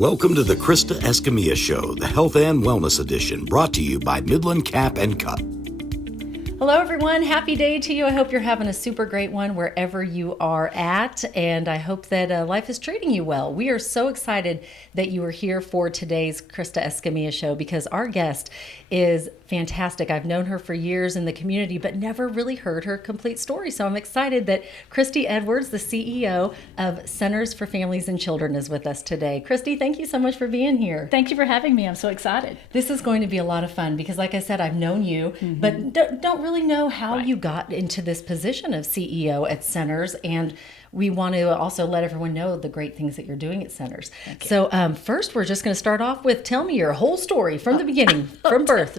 Welcome to the Krista Escamilla Show, the Health and Wellness Edition, brought to you by Midland Cap and Cup. Hello, everyone. Happy day to you. I hope you're having a super great one wherever you are at, and I hope that life is treating you well. We are so excited that you are here for today's Krista Escamilla Show because our guest is fantastic. I've known her for years in the community, but never really heard her complete story. So I'm excited that Kristi Edwards, the CEO of Centers for Families and Children, is with us today. Kristi, thank you so much for being here. Thank you for having me. I'm so excited. This is going to be a lot of fun because, like I said, I've known you, but don't really know how you got into this position of CEO at Centers, and we want to also let everyone know the great things that you're doing at Centers. So first, we're just going to start off with tell me your whole story from the beginning, from birth.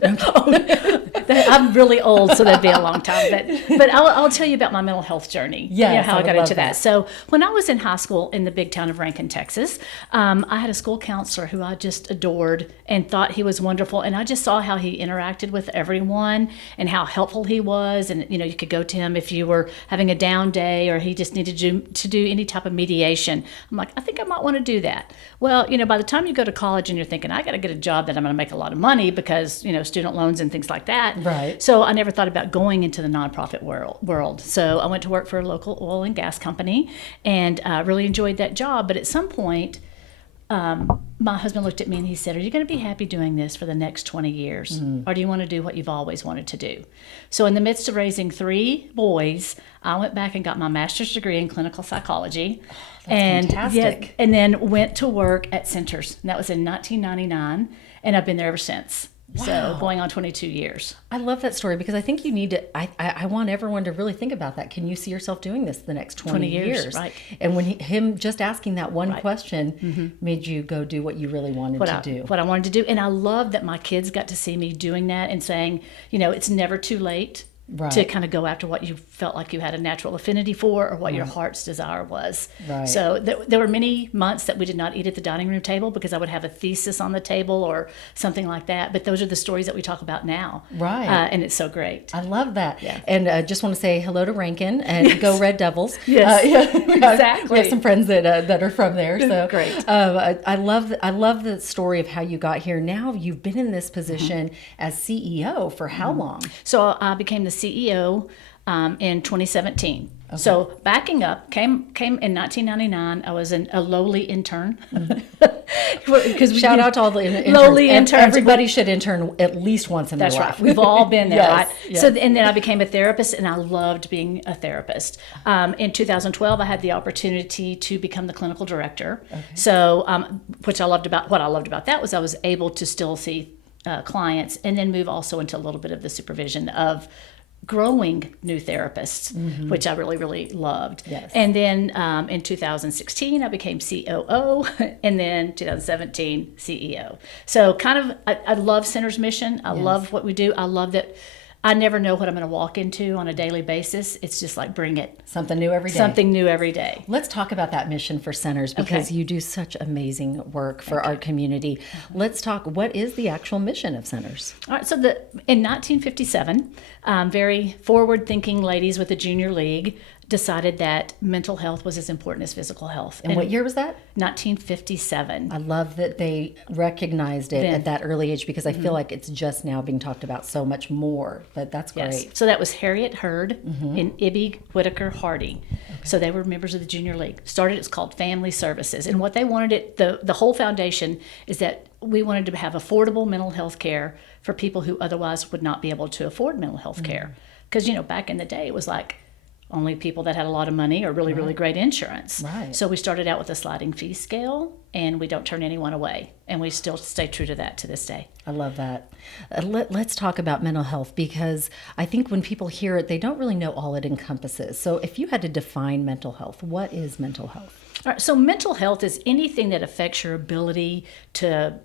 I'm really old, so that'd be a long time. But I'll tell you about my mental health journey. Yes, how I got into that. So when I was in high school in the big town of Rankin, Texas, I had a school counselor who I just adored and thought he was wonderful. And I just saw how he interacted with everyone and how helpful he was. And, you could go to him if you were having a down day or he just needed you to do any type of mediation. I'm like, I think I might want to do that. Well, by the time you go to college and you're thinking, I got to get a job that I'm going to make a lot of money because, student loans and things like that. Right. So I never thought about going into the nonprofit world. So I went to work for a local oil and gas company and really enjoyed that job. But at some point, my husband looked at me and he said, are you going to be happy doing this for the next 20 years? Or do you want to do what you've always wanted to do? So in the midst of raising 3 boys, I went back and got my master's degree in clinical psychology. Fantastic. And then went to work at Centers. And that was in 1999. And I've been there ever since. Wow. So going on 22 years. I love that story because I think you need to, I want everyone to really think about that. Can you see yourself doing this the next 20 years? Right. And when him just asking that one question made you go do what you really wanted to do. What I wanted to do. And I love that my kids got to see me doing that and saying, it's never too late. Right. To kind of go after what you felt like you had a natural affinity for or what your heart's desire was. Right. So there were many months that we did not eat at the dining room table because I would have a thesis on the table or something like that. But those are the stories that we talk about now. Right. And it's so great. I love that. Yeah. And just want to say hello to Rankin and go Red Devils. Yes, exactly. We have some friends that are from there. So Great. I love the story of how you got here. Now you've been in this position as CEO for how long? So I became the CEO in 2017. Okay. So backing up, came in 1999. I was a lowly intern. Because shout out to all the interns. Lowly interns. Everybody should intern at least once in their life. That's right. We've all been there, yes, right? Yes. So and then I became a therapist, and I loved being a therapist. In 2012, I had the opportunity to become the clinical director. Okay. So, what I loved about that was I was able to still see clients, and then move also into a little bit of the supervision of growing new therapists, which I really, really loved. Yes. And then in 2016, I became COO, and then 2017, CEO. So kind of, I love Center's mission. I love what we do. I love that I never know what I'm going to walk into on a daily basis. It's just like, bring it. Something new every day. Something new every day. Let's talk about that mission for Centers because you do such amazing work for our community. Let's talk, what is the actual mission of Centers? All right, so in 1957, very forward-thinking ladies with the Junior League decided that mental health was as important as physical health. And what year was that? 1957. I love that they recognized it at that early age because I feel like it's just now being talked about so much more, but that's great. Yes. So that was Harriet Hurd and Ibby Whitaker Hardy. Okay. So they were members of the Junior League. It's called Family Services. And what they wanted the whole foundation is that we wanted to have affordable mental health care for people who otherwise would not be able to afford mental health care. Because, back in the day, it was like, only people that had a lot of money or really, really great insurance. Right. So we started out with a sliding fee scale, and we don't turn anyone away. And we still stay true to that to this day. I love that. Let's talk about mental health because I think when people hear it, they don't really know all it encompasses. So if you had to define mental health, what is mental health? All right, so mental health is anything that affects your ability to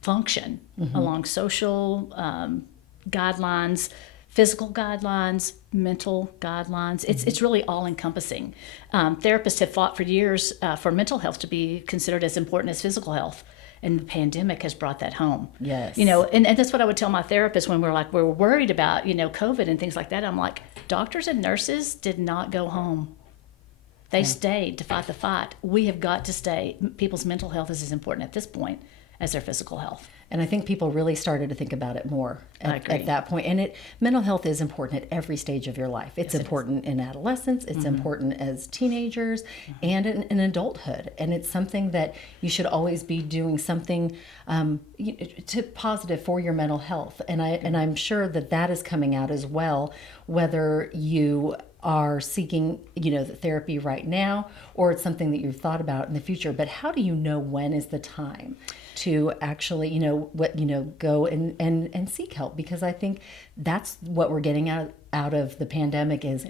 function along social guidelines, physical guidelines, mental guidelines. It's really all encompassing. Therapists have fought for years for mental health to be considered as important as physical health. And the pandemic has brought that home. Yes. And that's what I would tell my therapist when we're worried about, COVID and things like that. I'm like, doctors and nurses did not go home. They stayed to fight the fight. We have got to stay. People's mental health is as important at this point as their physical health. And I think people really started to think about it more at that point. And mental health is important at every stage of your life. It's important in adolescence. It's important as teenagers and in adulthood. And it's something that you should always be doing something to positive for your mental health. And I'm sure that is coming out as well, whether you are seeking, the therapy right now, or it's something that you've thought about in the future. But how do you know when is the time to actually, go and seek help? Because I think that's what we're getting out of the pandemic is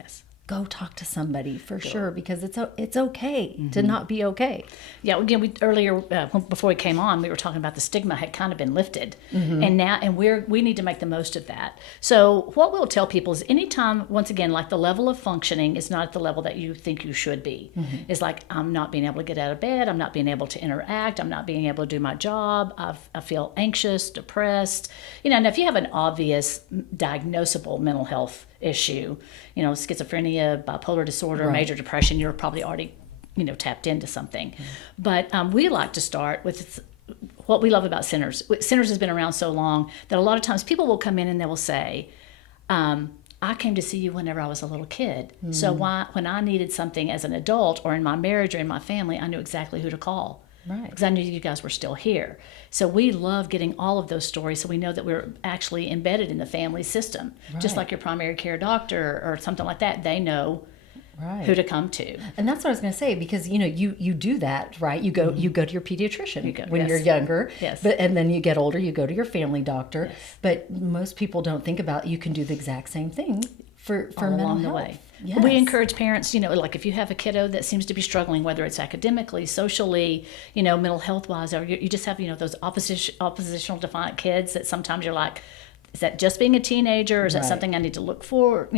go talk to somebody for sure, because it's okay to not be okay. Yeah, again, we earlier before we came on, we were talking about the stigma had kind of been lifted, and we need to make the most of that. So what we'll tell people is anytime, once again, like the level of functioning is not at the level that you think you should be. It's like I'm not being able to get out of bed, I'm not being able to interact, I'm not being able to do my job, I feel anxious, depressed. And if you have an obvious diagnosable mental health issue, schizophrenia, bipolar disorder, major depression, you're probably already, tapped into something. But we like to start with what we love about Centers. Centers has been around so long that a lot of times people will come in and they will say, I came to see you whenever I was a little kid. So when I needed something as an adult or in my marriage or in my family, I knew exactly who to call. Right. Because I knew you guys were still here. So we love getting all of those stories so we know that we're actually embedded in the family system. Right. Just like your primary care doctor or something like that, they know who to come to. And that's what I was going to say, because you do that, right? You go to your pediatrician when you're younger. Yes. And then you get older, you go to your family doctor. Yes. But most people don't think about you can do the exact same thing for mental health. Way. Yes. We encourage parents, like if you have a kiddo that seems to be struggling, whether it's academically, socially, mental health wise, or you just have, those oppositional defiant kids that sometimes you're like, is that just being a teenager? Or is that something I need to look for,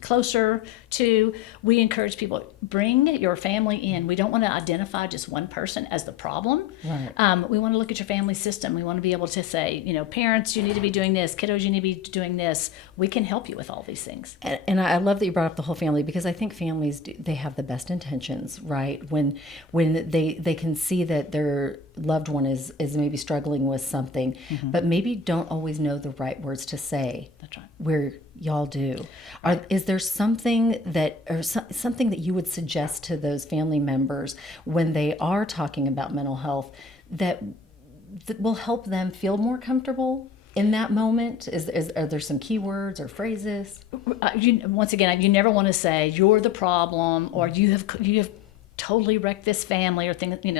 closer to? We encourage people, bring your family in. We don't want to identify just one person as the problem. Right. We want to look at your family system. We want to be able to say, parents, you need to be doing this. Kiddos, you need to be doing this. We can help you with all these things. And I love that you brought up the whole family, because I think families, they have the best intentions, right? When they can see that their loved one is maybe struggling with something, but maybe don't always know the right words to say. That's right. Where y'all do. Is there something something that you would suggest to those family members when they are talking about mental health that will help them feel more comfortable in that moment? Are there some keywords or phrases? Once again, you never want to say you're the problem or you have totally wrecked this family or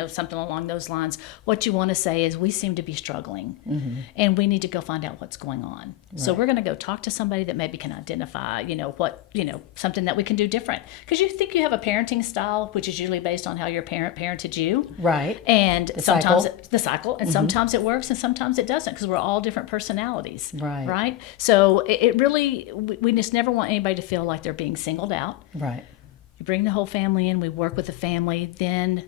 something along those lines. What you want to say is, we seem to be struggling and we need to go find out what's going on. Right. So we're going to go talk to somebody that maybe can identify, something that we can do different. Because you think you have a parenting style, which is usually based on how your parent parented you. Right. And sometimes the cycle, and sometimes it works and sometimes it doesn't, because we're all different personalities. Right. Right. So it really, we just never want anybody to feel like they're being singled out. Right. You bring the whole family in, we work with the family, then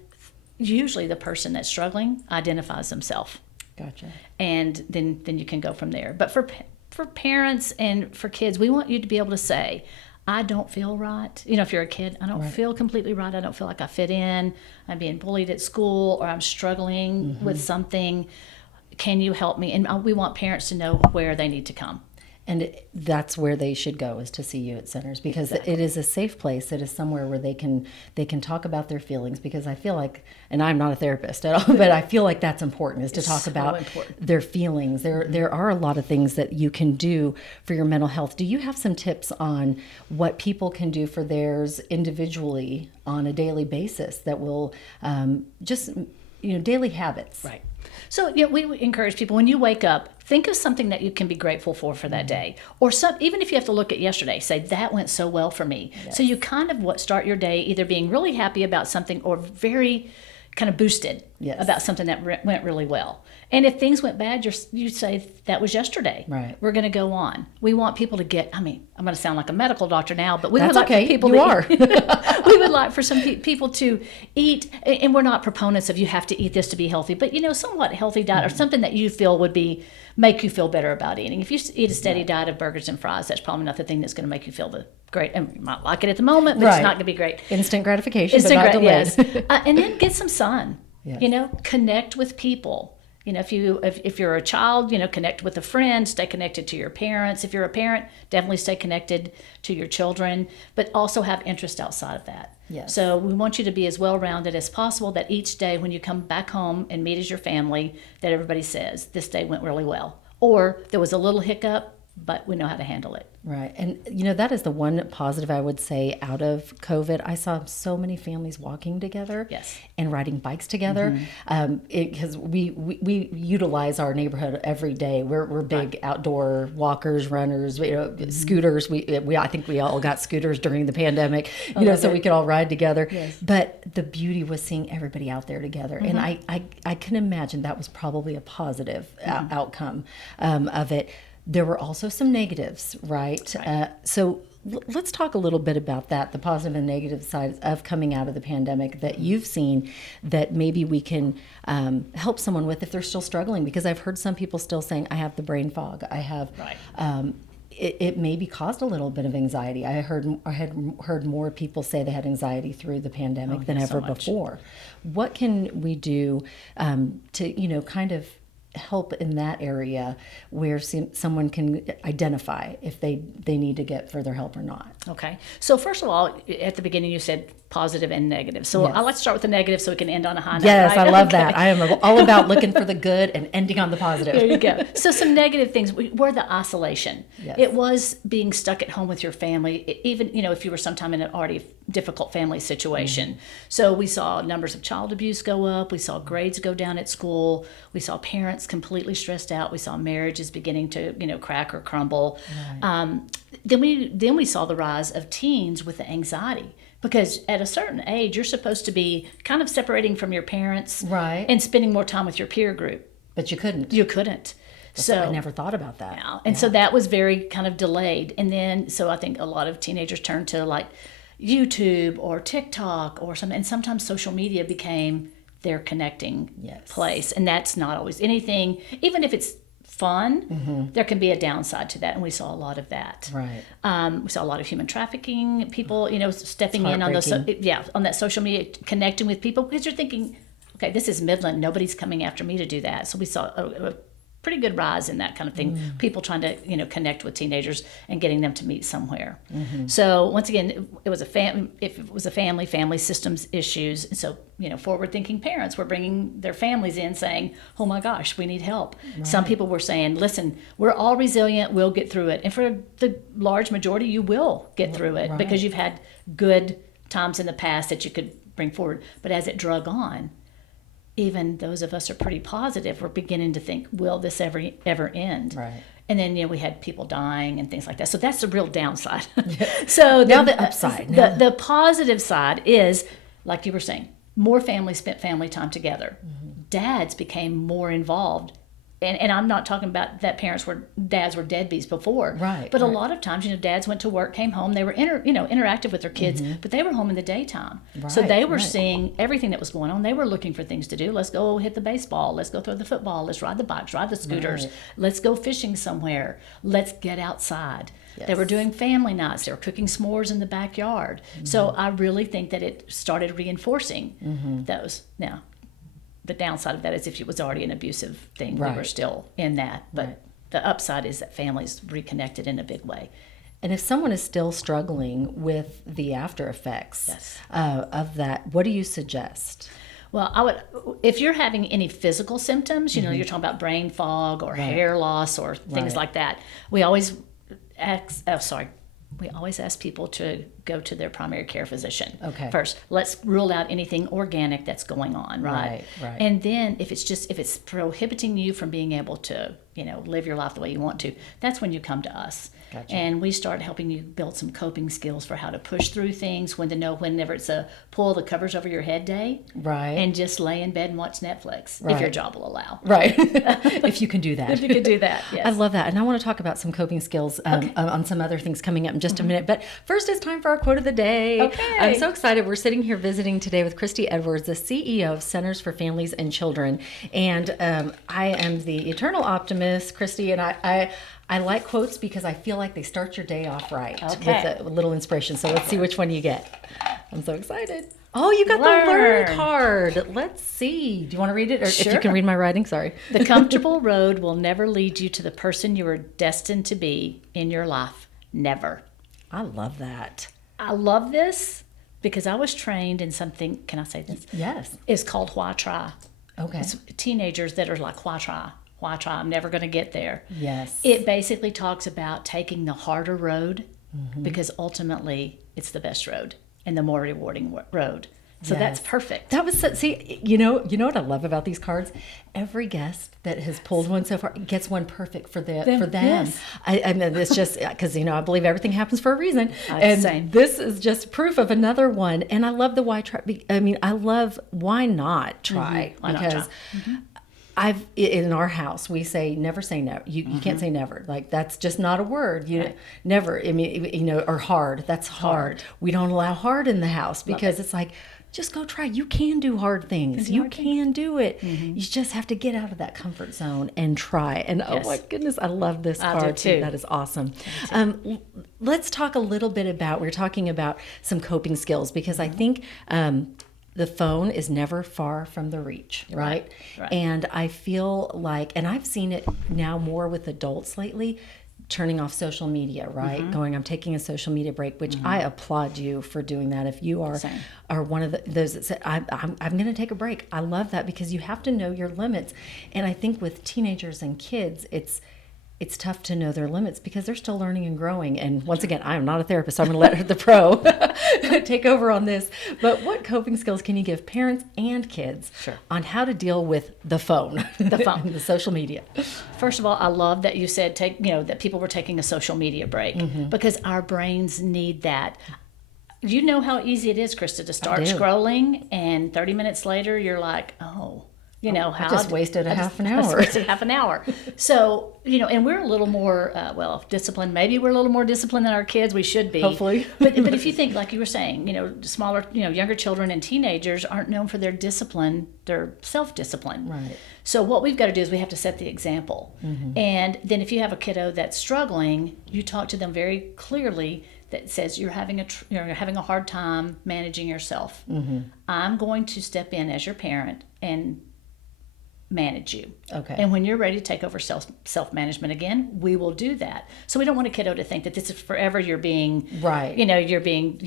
usually the person that's struggling identifies themselves. Gotcha. And then you can go from there. But for parents and for kids, we want you to be able to say, I don't feel right. If you're a kid, I don't feel completely right. I don't feel like I fit in. I'm being bullied at school, or I'm struggling with something. Can you help me? And we want parents to know where they need to come. And that's where they should go, is to see you at Centers, because it is a safe place. It is somewhere where they can talk about their feelings, because I feel like, and I'm not a therapist at all, but I feel like that's important, is to talk about their feelings. There are a lot of things that you can do for your mental health. Do you have some tips on what people can do for theirs individually on a daily basis that will daily habits? Right. So we encourage people, when you wake up, think of something that you can be grateful for that day. Or even if you have to look at yesterday, say, that went so well for me. Yes. So you kind of start your day either being really happy about something or very kind of boosted. Yes. about something that went really well. And if things went bad, you say that was yesterday. Right. We're going to go on. We want people to get, I'm going to sound like a medical doctor now, but we That's would like okay. for people You to are. we would like for some people to eat, and we're not proponents of you have to eat this to be healthy, but somewhat healthy diet or something that you feel would make you feel better about eating. If you eat a steady diet of burgers and fries, that's probably not the thing that's going to make you feel great. And you might like it at the moment, but it's not going to be great. Instant gratification, but not delayed. Yes. And then get some sun. Yes. Connect with people. If you're a child, connect with a friend, stay connected to your parents. If you're a parent, definitely stay connected to your children, but also have interest outside of that. Yes. So we want you to be as well-rounded as possible, that each day when you come back home and meet as your family, that everybody says, this day went really well. Or there was a little hiccup, but we know how to handle it. Right. And, that is the one positive I would say out of COVID. I saw so many families walking together and riding bikes together because we utilize our neighborhood every day. We're big outdoor walkers, runners, scooters. I think we all got scooters during the pandemic, so we could all ride together. Yes. But the beauty was seeing everybody out there together. And I can imagine that was probably a positive outcome of it. There were also some negatives, right? So let's talk a little bit about that, the positive and negative sides of coming out of the pandemic that you've seen that maybe we can help someone with if they're still struggling. Because I've heard some people still saying, I have the brain fog. I have, it maybe caused a little bit of anxiety. I had heard more people say they had anxiety through the pandemic than ever before. What can we do to, kind of help in that area where someone can identify if they need to get further help or not? Okay. So first of all, at the beginning you said positive and negative. So I like to start with the negative so we can end on a high note. Yes, right? I love that. I am all about looking for the good and ending on the positive. There you go. So some negative things were the isolation. Yes. It was being stuck at home with your family, even if you were sometime in an already difficult family situation. So we saw numbers of child abuse go up. We saw grades go down at school. We saw parents completely stressed out. We saw marriages beginning to crack or crumble. Right. Then we saw the rise of teens with the anxiety. Because at a certain age, you're supposed to be kind of separating from your parents and spending more time with your peer group. But you couldn't. You couldn't. So I never thought about that. Yeah. And so that was very kind of delayed. And then, so I think a lot of teenagers turned to like YouTube or TikTok or something. And sometimes social media became their connecting place. And that's not always anything, even if it's fun, there can be a downside to that, and we saw a lot of that. Right. We saw a lot of human trafficking, people, stepping in on on that social media, connecting with people, because you're thinking, okay, this is Midland, nobody's coming after me to do that. So we saw a pretty good rise in that kind of thing. People trying to connect with teenagers and getting them to meet somewhere. So once again, it was family systems issues. And so forward-thinking parents were bringing their families in, saying, "Oh my gosh, we need help." Right. Some people were saying, "Listen, we're all resilient. We'll get through it." And for the large majority, you will get through it because you've had good times in the past that you could bring forward. But as it drug on, even those of us are pretty positive, we're beginning to think, will this ever end? Right. And then we had people dying and things like that. So that's the real downside. Yeah. So now the upside. The positive side is, like you were saying, more families spent family time together. Dads became more involved. And I'm not talking about that dads were deadbeats before. Right. But a lot of times, dads went to work, came home, they were interactive with their kids, but they were home in the daytime. Right, so they were seeing everything that was going on. They were looking for things to do. Let's go hit the baseball. Let's go throw the football. Let's ride the bikes, ride the scooters. Right. Let's go fishing somewhere. Let's get outside. Yes. They were doing family nights. They were cooking s'mores in the backyard. So I really think that it started reinforcing those. Now, the downside of that is if it was already an abusive thing, we were still in that. But the upside is that families reconnected in a big way. And if someone is still struggling with the after effects of that, what do you suggest? Well, if you're having any physical symptoms, you're talking about brain fog or hair loss or things like that, we always ask people to go to their primary care physician. Okay. First, let's rule out anything organic that's going on, right? Right. And then if it's prohibiting you from being able to, live your life the way you want to, that's when you come to us. Gotcha. And we start helping you build some coping skills for how to push through things, when to know whenever it's a pull the covers over your head day. Right. And just lay in bed and watch Netflix, Right. if your job will allow. Right. If you can do that. If you could do that, yes. I love that. And I want to talk about some coping skills on some other things coming up in just a minute. But first, it's time for our quote of the day. Okay. I'm so excited. We're sitting here visiting today with Kristi Edwards, the CEO of Centers for Families and Children. And I am the eternal optimist, Kristi, and I like quotes because I feel like they start your day off right Okay. with a little inspiration. So let's see which one you get. I'm so excited. Oh, you got the Learn Learn card. Let's see. Do you want to read it? Or if you Sure. can read my writing, sorry. The comfortable road will never lead you to the person you are destined to be in your life. Never. I love that. I love this because I was trained in something, can I say this? Yes. It's called why try. Okay. It's teenagers that are like, why try? Why try? I'm never going to get there. Yes. It basically talks about taking the harder road because ultimately it's the best road and the more rewarding road. So that's Yes. perfect. That was see, you know what I love about these cards? Every guest that has pulled one so far gets one perfect for them. Yes. I mean, it's just because I believe everything happens for a reason, and Same. this is just proof of another one. And I love the why try. I mean, I love why not try Why not because. try? In our house, we say never say no. You can't say never. Like that's just not a word. Never. I mean, or hard. That's hard. We don't allow hard in the house because it's like, just go try. You can do hard things. You can do it. You just have to get out of that comfort zone and try. And oh Yes. my goodness, I love this I do card too. That is awesome. Let's talk a little bit about. We're talking about some coping skills because I think. The phone is never far from the reach, right? Right. And I feel like, and I've seen it now more with adults lately, turning off social media, right? Going, I'm taking a social media break, which I applaud you for doing that. If you Same. are one of those that said, I'm going to take a break. I love that because you have to know your limits. And I think with teenagers and kids, it's tough to know their limits because they're still learning and growing. And once again, I am not a therapist, so I'm going to let the pro take over on this. But what coping skills can you give parents and kids on how to deal with the phone, the social media? First of all, I love that you said that people were taking a social media break because our brains need that. You know how easy it is, Krista, to start do. scrolling, and 30 minutes later, you're like, how I just wasted half an I just hour. wasted half an hour. So, and we're a little more, disciplined. Maybe we're a little more disciplined than our kids. We should be. Hopefully. But if you think, like you were saying, smaller, younger children and teenagers aren't known for their discipline, their self-discipline. Right. So what we've got to do is we have to set the example. And then if you have a kiddo that's struggling, you talk to them very clearly that says you're having a hard time managing yourself. I'm going to step in as your parent and manage you. Okay. And when you're ready to take over self-management again, we will do that. So we don't want a kiddo to think that this is forever you're being Right. You're being,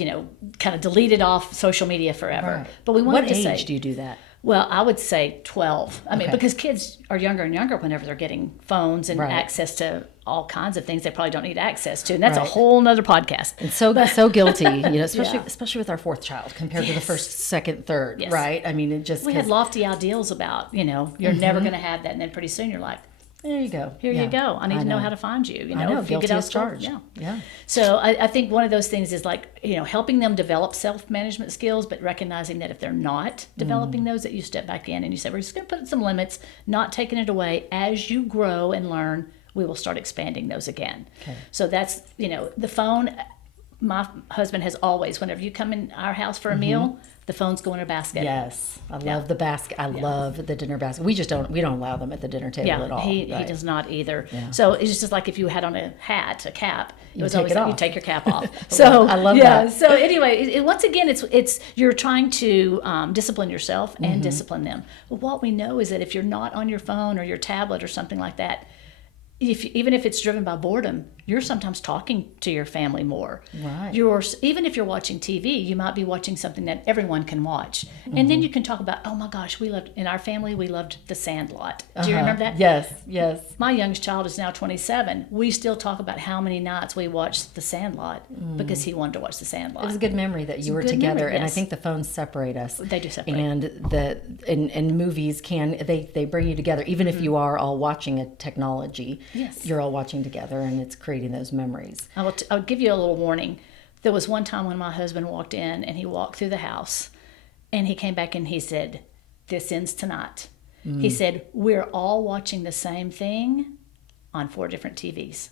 kind of deleted off social media forever. Right. But we want What to age say, do you do that? well, I would say 12. I mean, Okay. because kids are younger and younger whenever they're getting phones and Right. access to all kinds of things they probably don't need access to. And that's Right. a whole nother podcast. And so guilty, especially Yeah. especially with our fourth child compared to the first, second, third, Yes. right? I mean, it just We had lofty ideals about, you're never going to have that. And then pretty soon you're like, there you go. here you go. I need to know how to find you. I know, if you guilty get out as of school. charged. Yeah. So I think one of those things is like, helping them develop self-management skills, but recognizing that if they're not developing those, that you step back in and you say, we're just going to put some limits, not taking it away. As you grow and learn, we will start expanding those again. Okay. So that's, the phone, my husband has always, whenever you come in our house for a meal, the phone's going in a basket. Yes, I love the basket. I love the dinner basket. We don't allow them at the dinner table at all. He right? does not either. Yeah. So it's just like if you had on a cap, it was take always it like you off. take your cap off. So I love that. So anyway, once again, it's you're trying to discipline yourself and discipline them. But what we know is that if you're not on your phone or your tablet or something like that, even if it's driven by boredom, you're sometimes talking to your family more. Right. Even if you're watching TV, you might be watching something that everyone can watch. And then you can talk about, oh my gosh, in our family, we loved The Sandlot. Do you remember that? Yes, yes. My youngest child is now 27. We still talk about how many nights we watched The Sandlot because he wanted to watch The Sandlot. It was a good memory that you were together, memory, and I yes. think the phones separate us. They do separate. And movies they bring you together, even if you are all watching a technology. Yes. You're all watching together, and it's creating those memories. I'll give you a little warning. There was one time when my husband walked in, and he walked through the house, and he came back and he said, "This ends tonight." He said, "We're all watching the same thing on 4 different TVs."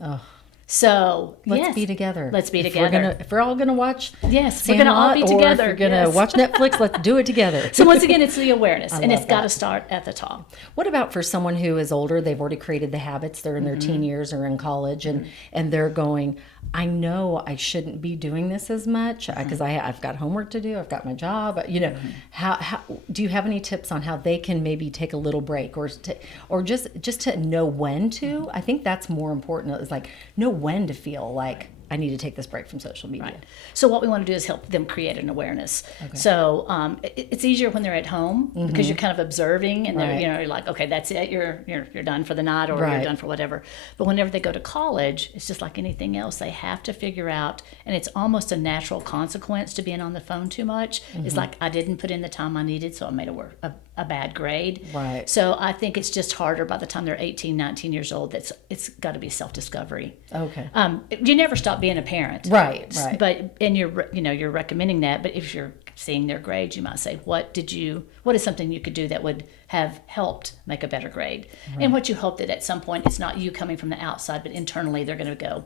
Oh. So Let's be together. Let's be If together. we're all gonna watch, Yes, we're gonna all be together. Or if you're gonna watch Netflix, let's do it together. So once again, it's the awareness, and it's love got to that. start at the top. What about for someone who is older? They've already created the habits. They're in their teen years or in college, and they're going, I know I shouldn't be doing this as much because I've got homework to do. I've got my job. How do you have any tips on how they can maybe take a little break or just to know when to? I think that's more important. Is like know when to feel like I need to take this break from social media. Right. So what we want to do is help them create an awareness. Okay. So it's easier when they're at home because you're kind of observing and they're, you're like, okay, that's it. You're done for the night or you're done for whatever. But whenever they go to college, it's just like anything else. They have to figure out, and it's almost a natural consequence to being on the phone too much. It's like I didn't put in the time I needed, so I made a bad grade. Right. So I think it's just harder by the time they're 18, 19 years old. It's got to be self-discovery. Okay. You never stop being a parent. Right. But you're recommending that. But if you're seeing their grades, you might say, what is something you could do that would have helped make a better grade? Right. And what you hope that at some point it's not you coming from the outside, but internally they're going to go,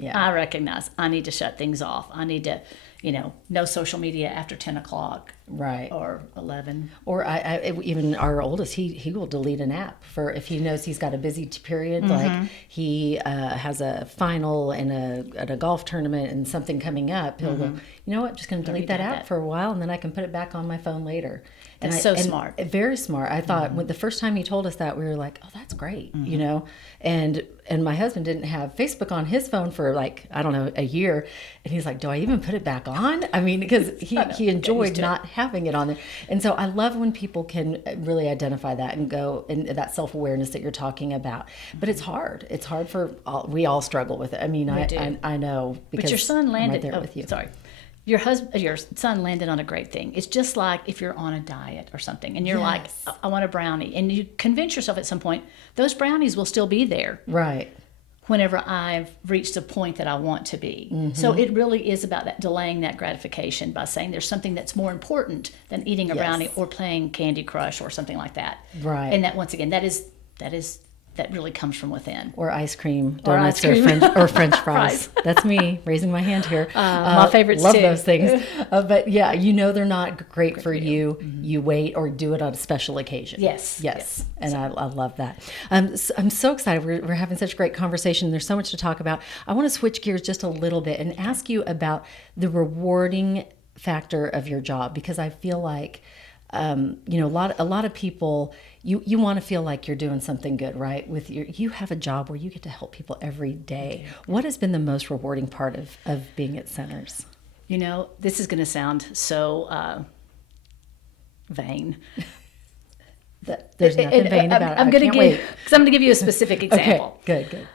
I recognize I need to shut things off. I need to, no social media after 10 o'clock. Right. Or 11. Or I even our oldest, he will delete an app for if he knows he's got a busy period, like he has a final and at a golf tournament and something coming up, he'll go, you know what, just going to delete that app for a while and then I can put it back on my phone later. That's so smart. Very smart. I thought when the first time he told us that, we were like, oh, that's great, and my husband didn't have Facebook on his phone for a year, and he's like, do I even put it back on? I mean, because he enjoyed not having it on there. And so I love when people can really identify that and go in that self-awareness that you're talking about. But it's hard. It's hard for we all struggle with it. I mean, I know because but your son landed I'm right there with you. Sorry. Your son landed on a great thing. It's just like if you're on a diet or something and you're like, I want a brownie. And you convince yourself at some point, those brownies will still be there. Right. Whenever I've reached a point that I want to be. So it really is about that delaying that gratification by saying there's something that's more important than eating a brownie or playing Candy Crush or something like that. Right. And that, once again, that really comes from within. Or ice cream, donuts, or French fries. That's me raising my hand here. My favorites love too. Those things. But they're not great for you. You wait or do it on a special occasion. Yes. And I love that. So I'm so excited. We're having such a great conversation. There's so much to talk about. I want to switch gears just a little bit and ask you about the rewarding factor of your job, because I feel like a lot of people, you want to feel like you're doing something good, right? You have a job where you get to help people every day. What has been the most rewarding part of being at Centers? This is going to sound so vain. There's nothing vain about it. I'm going to give you a specific example. Okay, good.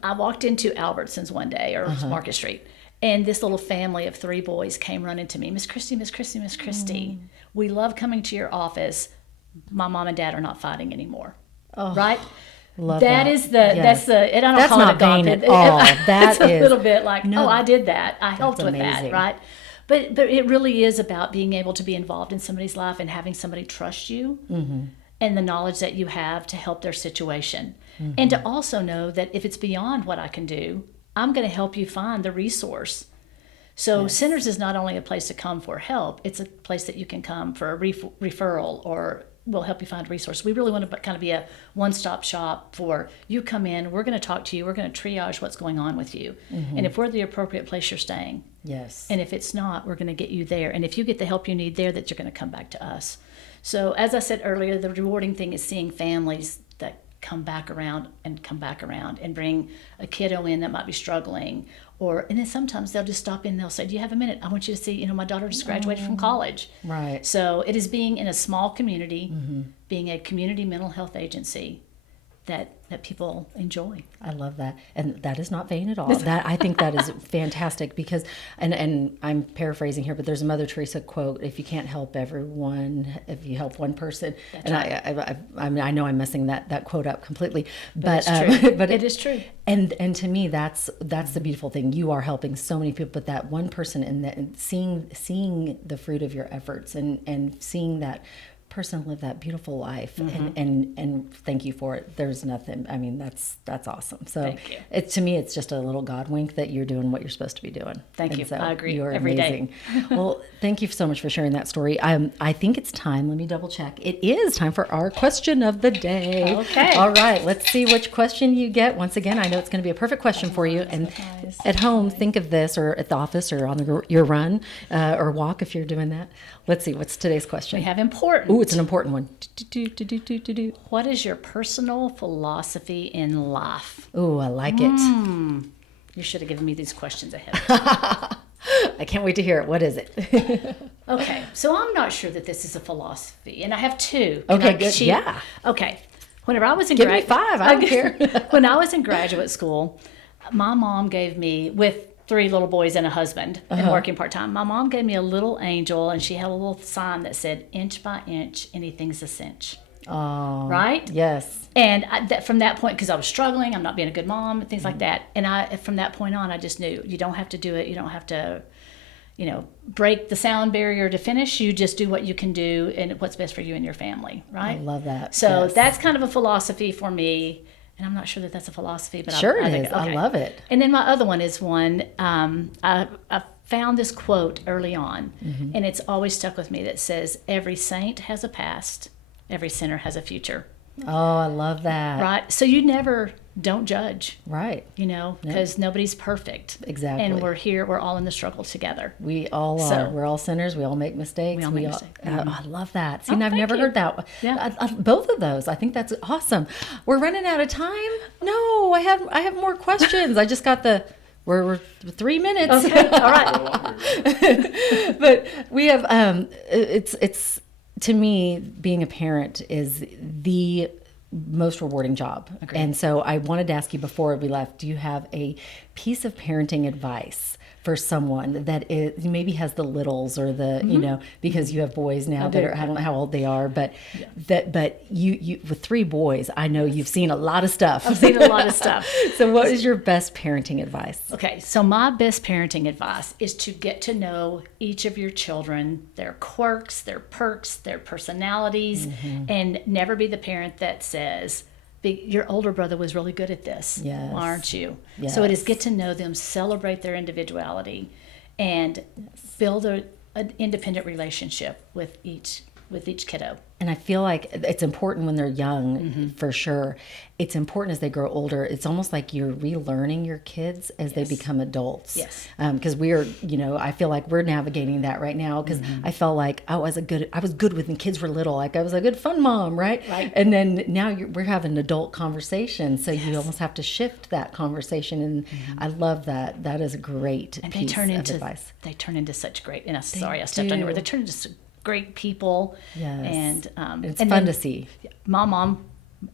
I walked into Albertsons one day, or Market Street, and this little family of 3 boys came running to me. Miss Kristi, we love coming to your office. My mom and dad are not fighting anymore. Oh, right? Love that. That's and I don't that's call not it a vain at all. That's a little bit like, I did that. I helped with amazing. that, right? But it really is about being able to be involved in somebody's life and having somebody trust you and the knowledge that you have to help their situation. And to also know that if it's beyond what I can do, I'm going to help you find the resource. So Centers is not only a place to come for help, it's a place that you can come for a referral, or we'll help you find a resource. We really want to kind of be a one-stop shop for you. Come in, we're going to talk to you, we're going to triage what's going on with you. And if we're the appropriate place, you're staying. Yes. And if it's not, we're going to get you there. And if you get the help you need there, that you're going to come back to us. So as I said earlier, the rewarding thing is seeing families that come back around and bring a kiddo in that might be struggling. And then sometimes they'll just stop in and they'll say, do you have a minute? I want you to see, my daughter just graduated from college. Right. So it is being in a small community, being a community mental health agency that people enjoy. I love that. And that is not vain at all. I think that is fantastic because, and I'm paraphrasing here, but there's a Mother Teresa quote, if you can't help everyone, if you help one person. That's right. I mean, I know I'm messing that quote up completely, but it's true. But it is true. And to me, that's the beautiful thing. You are helping so many people, but that one person and seeing the fruit of your efforts and seeing that person live that beautiful life and thank you for it. There's nothing, I mean, that's awesome. So thank you. To me, it's just a little God wink that you're doing what you're supposed to be doing. Thank you. So I agree. You're every amazing. day. Well, thank you so much for sharing that story. I think it's time. Let me double check. It is time for our question of the day. Okay. All right. Let's see which question you get. Once again, I know it's going to be a perfect question for you. And at home, think of this, or at the office, or on your run, or walk if you're doing that. Let's see. What's today's question? We have important. Ooh, it's an important one. What is your personal philosophy in life? Ooh, I like it. You should have given me these questions ahead. I can't wait to hear it. What is it? Okay, so I'm not sure that this is a philosophy, and I have two. Okay, good. Yeah. Okay. Whenever I was in Give me 5. I don't care. When I was in graduate school, my mom gave me, with 3 little boys and a husband and working part-time, my mom gave me a little angel, and she had a little sign that said, inch by inch, anything's a cinch. Oh, right? Yes. And from that point, because I was struggling, I'm not being a good mom, and things like that. And from that point on, I just knew you don't have to do it. You don't have to, break the sound barrier to finish. You just do what you can do and what's best for you and your family, right? I love that. So yes. That's kind of a philosophy for me. And I'm not sure that that's a philosophy, but sure I it think, is. okay. I love it. And then my other one is one, I found this quote early on, and it's always stuck with me, that says, every saint has a past, every sinner has a future. Oh, I love that. Right? So don't judge. Right. Because nobody's perfect. Exactly. And we're all in the struggle together. We all are. We're all sinners. We all make mistakes. We all make mistakes. I love that. See, I've never heard that. Yeah. Both of those. I think that's awesome. We're running out of time. No, I have more questions. I just got we're 3 minutes. Okay. All right. But we have, it's, to me, being a parent is the most rewarding job. Agreed. And so I wanted to ask you before we left, do you have a piece of parenting advice for someone that maybe has the littles or the, because you have boys now that are, I don't know how old they are, but but you with 3 boys, I know you've seen a lot of stuff. I've seen a lot of stuff. So what is your best parenting advice? Okay, so my best parenting advice is to get to know each of your children, their quirks, their perks, their personalities, and never be the parent that says, your older brother was really good at this. Yes. Why aren't you? Yes. So it is get to know them, celebrate their individuality, and build an independent relationship with each kiddo. And I feel like it's important when they're young, for sure. It's important as they grow older. It's almost like you're relearning your kids as they become adults. Yes. Because I feel like we're navigating that right now. Because I felt like I was good when kids were little. Like I was a good fun mom, right? Right. And then now we're having adult conversations. So you almost have to shift that conversation. And I love that. That is a great piece of advice. They turn into such great. And I stepped on your word. They turn into great people. Yes. And it's fun to see. My mom,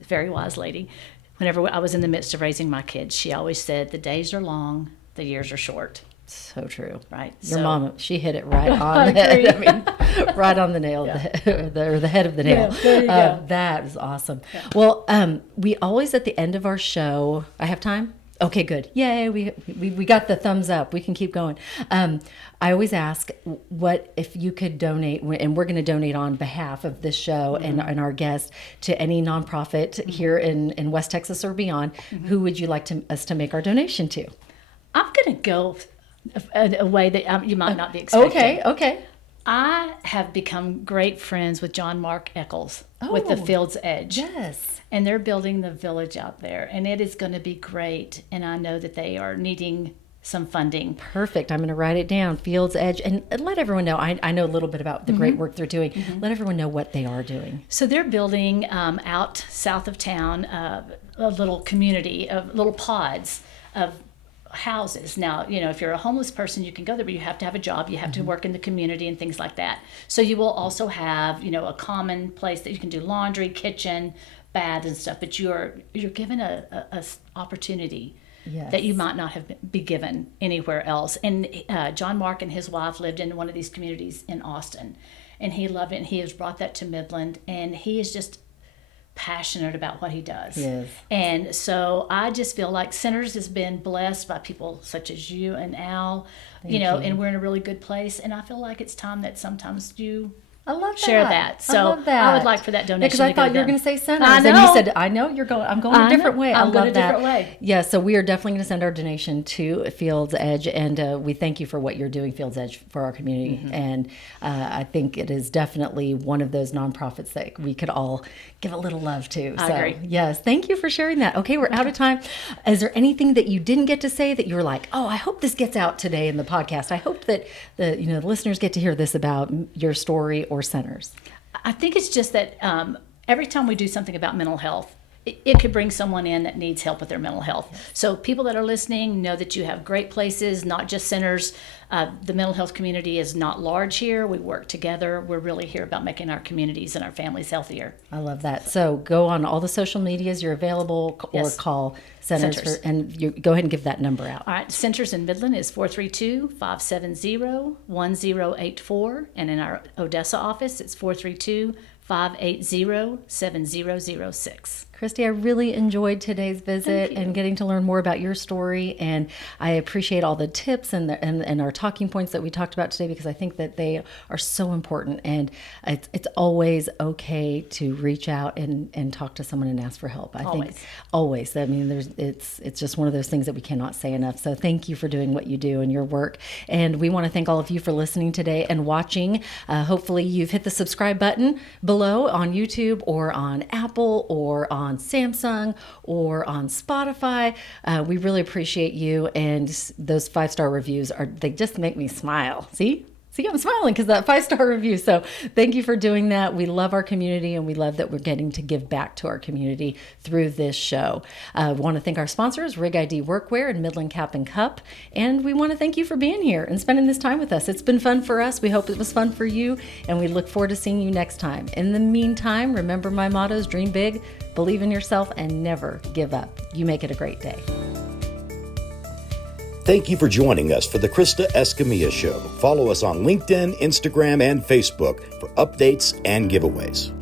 very wise lady, whenever I was in the midst of raising my kids, she always said, the days are long, the years are short. So true. Right. Your mom, she hit it right on the head. I mean, right on the nail, or the head of the nail. Yeah, there you go. That is awesome. Yeah. Well, we always, at the end of our show, I have time? Okay, good. Yay, we got the thumbs up. We can keep going. I always ask, what if you could donate, and we're going to donate on behalf of this show and our guest to any nonprofit here in West Texas or beyond, who would you like us to make our donation to? I'm going to go a way that you might not be expecting. Okay. I have become great friends with John Mark Eccles with the Field's Edge. Yes. And they're building the village out there, and it is going to be great. And I know that they are needing some funding. Perfect. I'm going to write it down. Fields Edge, and let everyone know. I know a little bit about the great work they're doing. Let everyone know what they are doing. So they're building out south of town a little community of little pods of houses. Now, if you're a homeless person, you can go there, but you have to have a job. You have to work in the community and things like that. So you will also have, a common place that you can do laundry, kitchen, baths and stuff. But you're given a opportunity. Yes. That you might not be given anywhere else. And John Mark and his wife lived in one of these communities in Austin, and he loved it, and he has brought that to Midland, and he is just passionate about what he does. Yes. And so I just feel like Centers has been blessed by people such as you and Al, and we're in a really good place, and I feel like it's time that sometimes you share that. So I love that. I would like for that donation. Because I thought you were going to say Centers, and you said, "I know you're going. I'm going a different way." I'm going love a different way. Yeah. So we are definitely going to send our donation to Fields Edge, and we thank you for what you're doing, Fields Edge, for our community. And I think it is definitely one of those nonprofits that we could all give a little love to. I agree. Yes, thank you for sharing that. Okay, we're out of time. Is there anything that you didn't get to say that you were like, "Oh, I hope this gets out today in the podcast. I hope that the listeners get to hear this about your story or Centers"? I think it's just that every time we do something about mental health, it could bring someone in that needs help with their mental health. Yes. So people that are listening know that you have great places, not just Centers. The mental health community is not large here. We work together. We're really here about making our communities and our families healthier. I love that. So go on all the social medias. You're available, or call Centers. And you go ahead and give that number out. All right. Centers in Midland is 432-570-1084. And in our Odessa office, it's 432-580-7006. Kristi, I really enjoyed today's visit and getting to learn more about your story, and I appreciate all the tips and our talking points that we talked about today, because I think that they are so important, and it's always okay to reach out and talk to someone and ask for help. I think always. I mean, it's just one of those things that we cannot say enough. So thank you for doing what you do and your work, and we want to thank all of you for listening today and watching. Hopefully you've hit the subscribe button below on YouTube or on Apple or on Samsung or on Spotify. We really appreciate you, and those 5-star reviews they just make me smile. See, I'm smiling because that 5-star review. So thank you for doing that. We love our community, and we love that we're getting to give back to our community through this show. I want to thank our sponsors, Rig ID Workwear and Midland Cap and Cup. And we want to thank you for being here and spending this time with us. It's been fun for us. We hope it was fun for you, and we look forward to seeing you next time. In the meantime, remember my mottos: dream big, believe in yourself, and never give up. You make it a great day. Thank you for joining us for the Krista Escamilla Show. Follow us on LinkedIn, Instagram, and Facebook for updates and giveaways.